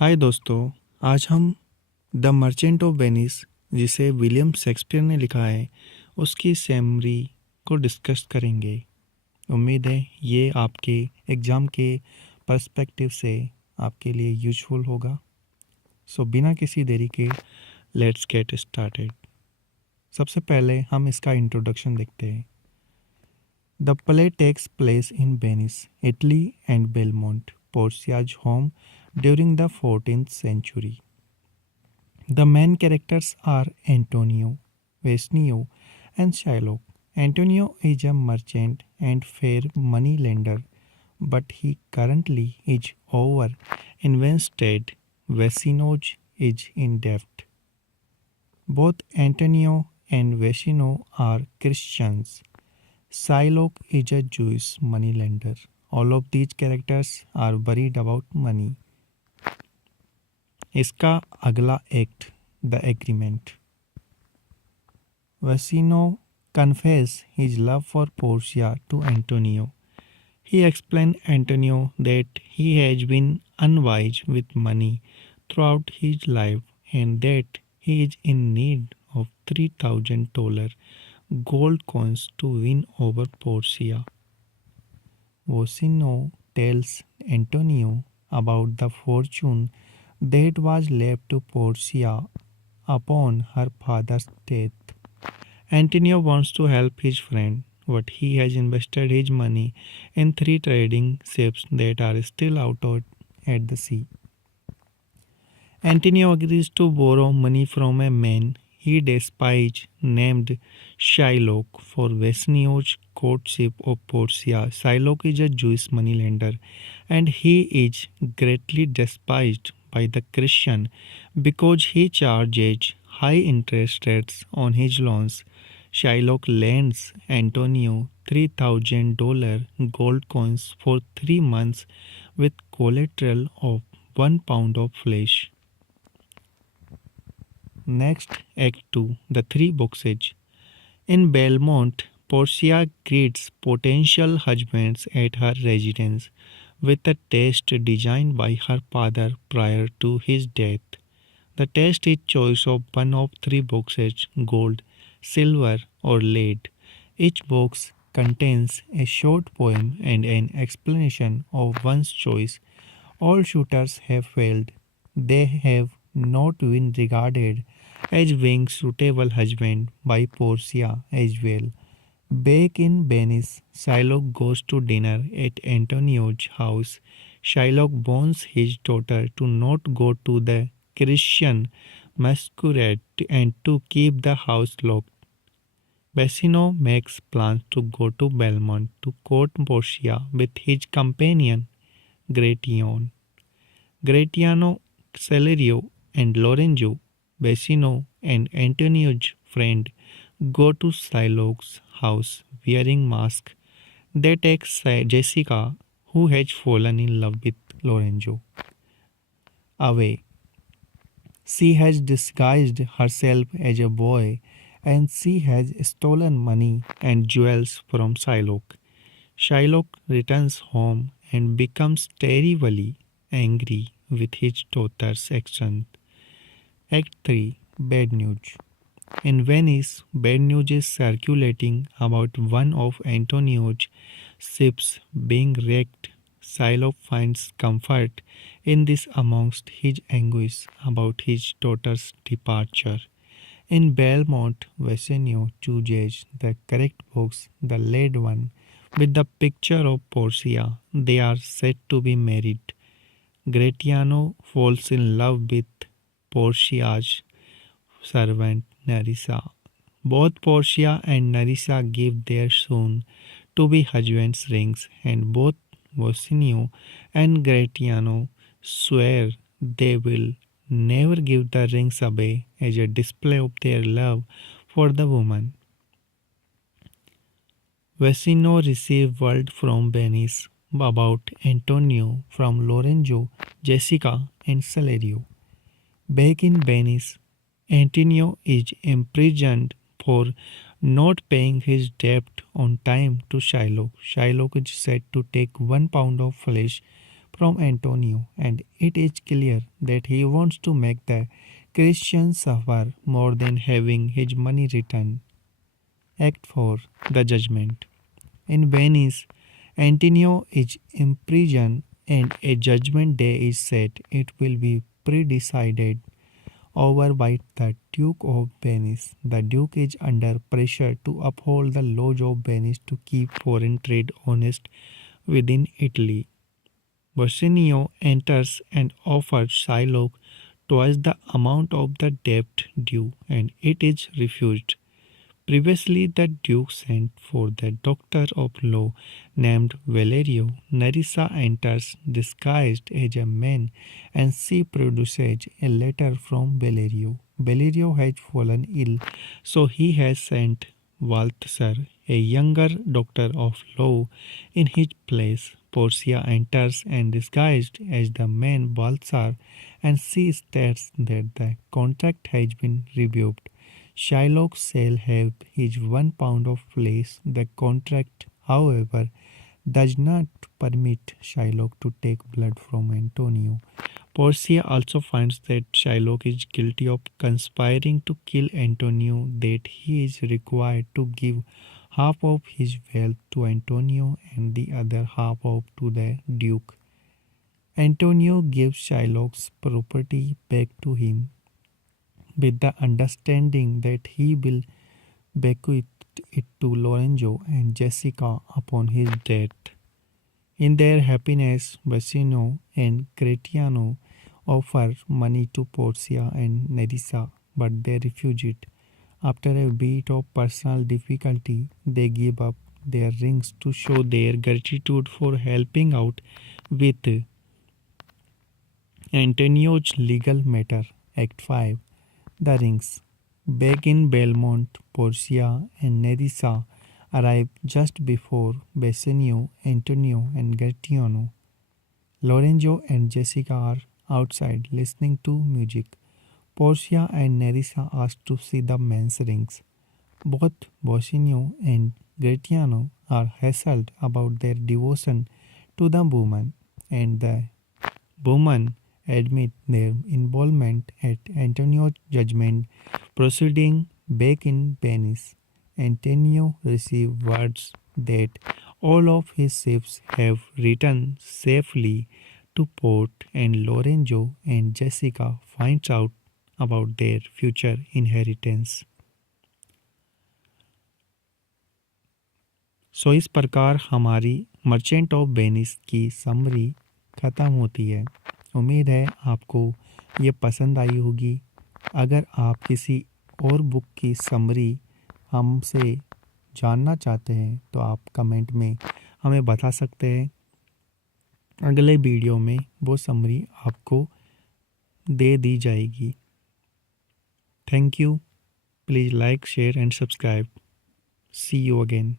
हाय दोस्तों, आज हम द मर्चेंट ऑफ वेनिस जिसे विलियम शेक्सपियर ने लिखा है उसकी समरी को डिस्कस करेंगे। उम्मीद है ये आपके एग्ज़ाम के पर्सपेक्टिव से आपके लिए यूजफुल होगा। सो बिना किसी देरी के लेट्स गेट स्टार्टेड। सबसे पहले हम इसका इंट्रोडक्शन देखते हैं। The play takes place in Venice, Italy and Belmont, Portia's home during the 14th century. The main characters are Antonio, Vesnio, and Shylock. Antonio is a merchant and fair money lender, but he currently is over invested. Vesino is in debt. Both Antonio and Vesino are Christians. Shylock is a Jewish money lender. All of these characters are worried about money. इसका अगला act the agreement. Vecino confesses his love for Portia to Antonio. He explains Antonio that he has been unwise with money throughout his life and that he is in need of $3,000 gold coins to win over Portia. Vecino tells Antonio about the fortune that was left to Portia upon her father's death. Antonio wants to help his friend, but he has invested his money in 3 trading ships that are still out at the sea. Antonio agrees to borrow money from a man he despises named Shylock for Vesnio's courtship of Portia. Shylock is a Jewish moneylender and he is greatly despised by the Christian because he charges high interest rates on his loans. Shylock lends Antonio $3,000 gold coins for 3 months with collateral of 1 pound of flesh. Next, Act 2, The Three Boxes. In Belmont, Portia greets potential husbands at her residence with a test designed by her father prior to his death. The test is choice of one of 3 boxes: gold, silver, or lead. Each box contains a short poem and an explanation of one's choice. All suitors have failed. They have not been regarded as being suitable husband by Portia as well. Back in Venice, Shylock goes to dinner at Antonio's house. Shylock warns his daughter to not go to the Christian masquerade and to keep the house locked. Basino makes plans to go to Belmont to court Portia with his companion Gratiano, Celerio, and Lorenzo. Basino and Antonio's friend go to Shylock's house wearing masks. They take Jessica, who has fallen in love with Lorenzo, away. She has disguised herself as a boy and she has stolen money and jewels from Shylock. Shylock returns home and becomes terribly angry with his daughter's actions. Act 3, Bad News. In Venice, bad news is circulating about one of Antonio's ships being wrecked. Shylock finds comfort in this amongst his anguish about his daughter's departure. In Belmont, Vesino chooses the correct box, the lead one, with the picture of Portia. They are said to be married. Gratiano falls in love with Portia's servant Nerissa. Both Portia and Nerissa give their soon-to-be husbands rings, and both Vosinio and Gratiano swear they will never give the rings away as a display of their love for the woman. Vecino received word from Venice about Antonio from Lorenzo, Jessica, and Celerio. Back in Venice, Antonio is imprisoned for not paying his debt on time to Shylock. Shylock is said to take 1 pound of flesh from Antonio, and it is clear that he wants to make the Christians suffer more than having his money returned. Act 4. The Judgment. In Venice, Antonio is imprisoned and a judgment day is set. It will be predecided over by the Duke of Venice. The Duke is under pressure to uphold the laws of Venice to keep foreign trade honest within Italy. Bassanio enters and offers Shylock twice the amount of the debt due, and it is refused. Previously, the Duke sent for the doctor of law named Valerio. Nerissa enters disguised as a man and she produces a letter from Valerio. Valerio has fallen ill, so he has sent Balthasar, a younger doctor of law, in his place. Portia enters and disguised as the man Balthasar, and she states that the contract has been revoked. Shylock shall have his 1 pound of flesh. The contract, however, does not permit Shylock to take blood from Antonio. Portia also finds that Shylock is guilty of conspiring to kill Antonio, that he is required to give half of his wealth to Antonio and the other half of to the Duke. Antonio gives Shylock's property back to him with the understanding that he will bequeath it to Lorenzo and Jessica upon his death. In their happiness, Bassanio and Gratiano offer money to Portia and Nerissa, but they refuse it. After a bit of personal difficulty, they give up their rings to show their gratitude for helping out with Antonio's legal matter. Act 5. The Rings. Back in Belmont, Portia and Nerissa arrive just before Bassanio, Antonio, and Gratiano. Lorenzo and Jessica are outside listening to music. Portia and Nerissa ask to see the men's rings. Both Bassanio and Gratiano are hassled about their devotion to the woman, and the woman admit their involvement at Antonio's judgment proceeding back in Venice. Antonio received words that all of his ships have returned safely to port, and Lorenzo and Jessica finds out about their future inheritance. सो इस प्रकार हमारी merchant of Venice की summary ख़त्म होती है। उम्मीद है आपको ये पसंद आई होगी। अगर आप किसी और बुक की समरी हमसे जानना चाहते हैं तो आप कमेंट में हमें बता सकते हैं। अगले वीडियो में वो समरी आपको दे दी जाएगी। Thank you. Please like share and subscribe. See you again.